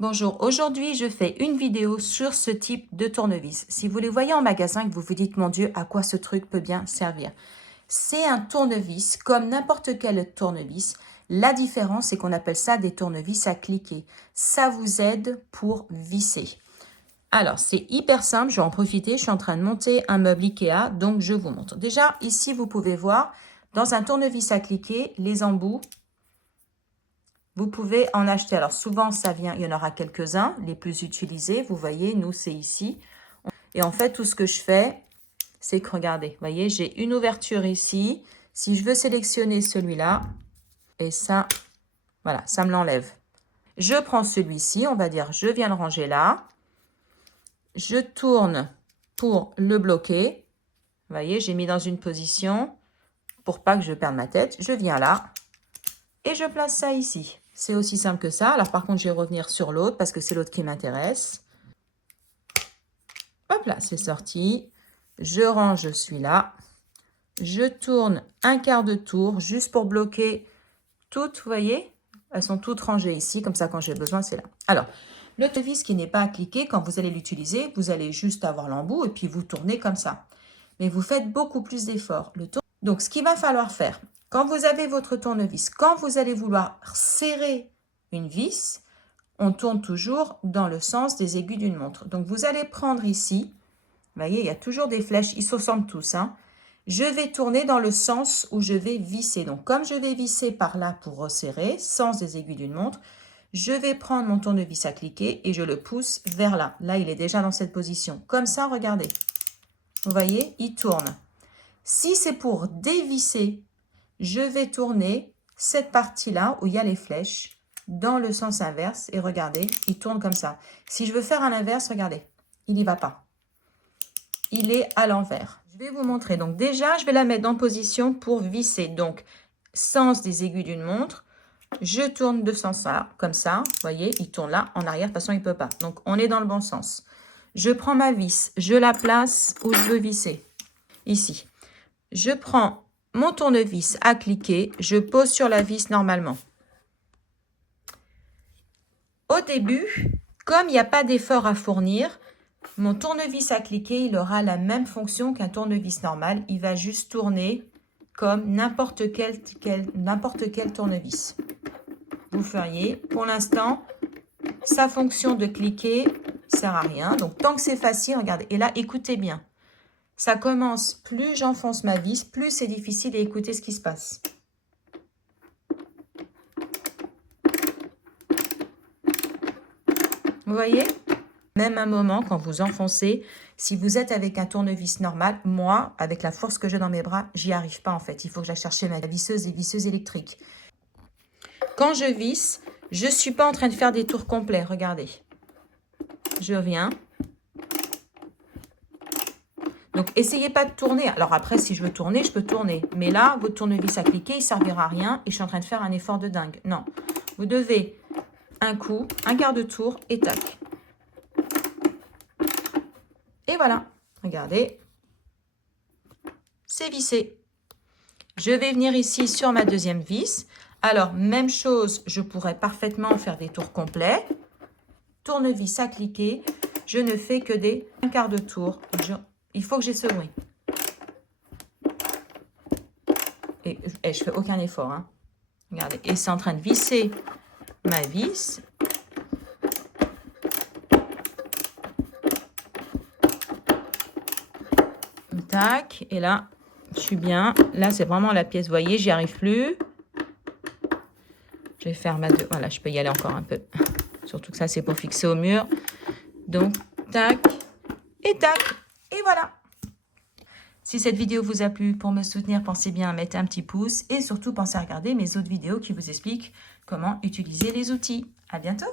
Bonjour, aujourd'hui je fais une vidéo sur ce type de tournevis. Si vous les voyez en magasin et que vous vous dites mon Dieu à quoi ce truc peut bien servir. C'est un tournevis comme n'importe quel tournevis. La différence c'est qu'on appelle ça des tournevis à cliquer. Ça vous aide pour visser. Alors c'est hyper simple, je vais en profiter, je suis en train de monter un meuble Ikea donc je vous montre. Déjà ici vous pouvez voir dans un tournevis à cliquer les embouts. Vous pouvez en acheter. Alors, souvent, ça vient, il y en aura quelques-uns, les plus utilisés. Vous voyez, nous, c'est ici. Et en fait, tout ce que je fais, c'est que, regardez, vous voyez, j'ai une ouverture ici. Si je veux sélectionner celui-là, et ça, voilà, ça me l'enlève. Je prends celui-ci, on va dire, je viens le ranger là. Je tourne pour le bloquer. Vous voyez, j'ai mis dans une position pour pas que je perde ma tête. Je viens là et je place ça ici. C'est aussi simple que ça. Alors, par contre, je vais revenir sur l'autre parce que c'est l'autre qui m'intéresse. Hop là, c'est sorti. Je range celui-là. Je tourne un quart de tour juste pour bloquer toutes, vous voyez, elles sont toutes rangées ici. Comme ça, quand j'ai besoin, c'est là. Alors, le tournevis qui n'est pas à cliquer, quand vous allez l'utiliser, vous allez juste avoir l'embout et puis vous tournez comme ça. Mais vous faites beaucoup plus d'efforts. Donc, ce qu'il va falloir faire, quand vous avez votre tournevis, quand vous allez vouloir serrer une vis, on tourne toujours dans le sens des aiguilles d'une montre. Donc, vous allez prendre ici, vous voyez, il y a toujours des flèches, ils se ressemblent tous. Je vais tourner dans le sens où je vais visser. Donc, comme je vais visser par là pour resserrer, sens des aiguilles d'une montre, je vais prendre mon tournevis à cliquer et je le pousse vers là. Là, il est déjà dans cette position. Comme ça, regardez. Vous voyez, il tourne. Si c'est pour dévisser, je vais tourner cette partie-là où il y a les flèches dans le sens inverse. Et regardez, il tourne comme ça. Si je veux faire à l'inverse, regardez, il n'y va pas. Il est à l'envers. Je vais vous montrer. Donc déjà, je vais la mettre en position pour visser. Donc, sens des aiguilles d'une montre. Je tourne de ce sens-là, comme ça. Vous voyez, il tourne là, en arrière. De toute façon, il ne peut pas. Donc, on est dans le bon sens. Je prends ma vis. Je la place où je veux visser. Ici. Je prends mon tournevis à cliquer, je pose sur la vis normalement. Au début, comme il n'y a pas d'effort à fournir, mon tournevis à cliquer, il aura la même fonction qu'un tournevis normal. Il va juste tourner comme n'importe quel tournevis. Vous feriez, pour l'instant, sa fonction de cliquer ne sert à rien. Donc, tant que c'est facile, regardez. Et là, écoutez bien. Ça commence, plus j'enfonce ma vis, plus c'est difficile d'écouter ce qui se passe. Vous voyez? Même un moment, quand vous enfoncez, si vous êtes avec un tournevis normal, moi, avec la force que j'ai dans mes bras, j'y arrive pas en fait. Il faut que j'aille chercher ma visseuse et visseuse électrique. Quand je visse, je ne suis pas en train de faire des tours complets. Regardez. Je viens. Donc, essayez pas de tourner. Alors après, si je veux tourner, je peux tourner. Mais là, votre tournevis à cliquer, il ne servira à rien et je suis en train de faire un effort de dingue. Non. Vous devez un coup, un quart de tour et tac. Et voilà. Regardez. C'est vissé. Je vais venir ici sur ma deuxième vis. Alors, même chose, je pourrais parfaitement faire des tours complets. Tournevis à cliquer. Je ne fais que des un quart de tour. Il faut que j'ai ce bruit. Et je fais aucun effort. Regardez. Et c'est en train de visser ma vis. Tac. Et là, je suis bien. Là, c'est vraiment la pièce. Vous voyez, j'y arrive plus. Je vais faire ma deux. Voilà, je peux y aller encore un peu. Surtout que ça, c'est pour fixer au mur. Donc, tac et tac. Et voilà. Si cette vidéo vous a plu, pour me soutenir, pensez bien à mettre un petit pouce et surtout pensez à regarder mes autres vidéos qui vous expliquent comment utiliser les outils. À bientôt!